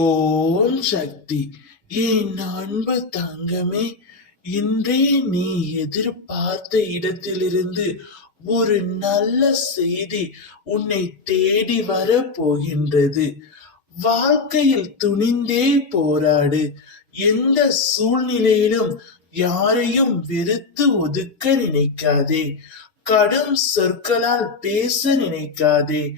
ஓம் சக்தி. என் அன்பு தங்கமே, இன்றே நீ எதிர்பார்த்த இடத்திலிருந்து ஒரு நல்ல செய்தி உன்னை தேடி வர போகின்றது. வாழ்க்கையில் துணிந்தே போராடு. எந்த சூழ்நிலையிலும் யாரையும் வெறுத்து ஒதுக்க நினைக்காதே. கடும் சொற்களால் பேச நினைக்காதே.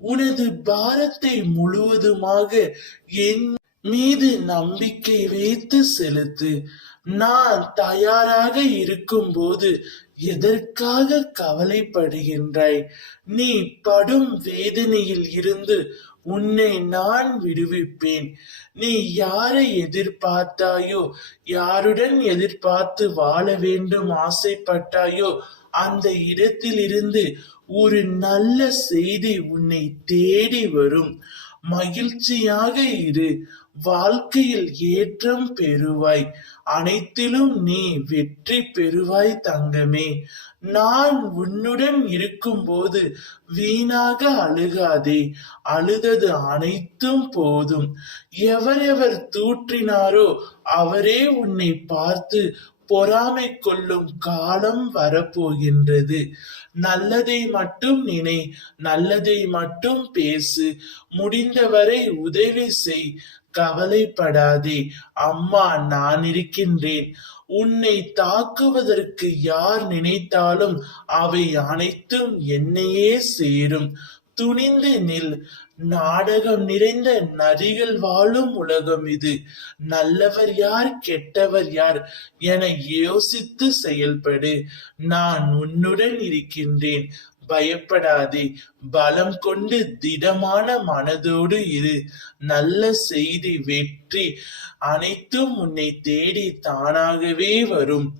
உனது பாரத்தை முழுவதுமாக என் மீது நம்பிக்கை வைத்து செலுத்து. நான் தயாராக இருக்கும்போது எதற்காக கவலைப்படுகின்றாய்? நீ படும் வேதனையில் இருந்து உன்னை நான் விடுவிப்பேன். நீ யாரை எதிர்பார்த்தாயோ, யாருடன் எதிர்பார்த்து வாழ வேண்டும் ஆசைப்பட்டாயோ, அந்த இடத்திலிருந்து ஒரு நல்ல செய்தி உன்னை தேடி வரும். மகிழ்ச்சியாக இரு. வாழ்க்கையில் ஏற்றம் பெறுவாய். அனைத்திலும் நீ வெற்றி பெறுவாய் தங்கமே. நான் உன்னுடன் இருக்கும்போது வீணாக அழுகாதே. அழுதது அனைத்தும் போதும். எவரெவர் தூற்றினாரோ அவரே உன்னை பார்த்து பொறாமை கொள்ளும் காலம் வரப்போகின்றது. நல்லதை மட்டும் நினை. நல்லதை மட்டும் பேசு. முடிந்தவரை உதவி செய். கவலைப்படாதே. அம்மா நான் இருக்கின்றேன். உன்னை தாக்குவதற்கு யார் நினைத்தாலும் அவை அனைத்தும் என்னையே சேரும். துணிந்து நில். நாடகம் நிறைந்த நரிகள் வாழும் உலகம் இது. நல்லவர் யார், கெட்டவர் யார் என யோசித்து செயல்படு. நான் உன்னுடன் இருக்கின்றேன். பயப்படாதே. பலம் கொண்டு திடமான மனதோடு இரு. நல்ல செய்தி, வெற்றி அனைத்தும் உன்னை தேடி தானாகவே வரும்.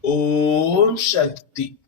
ஓம் சக்தி.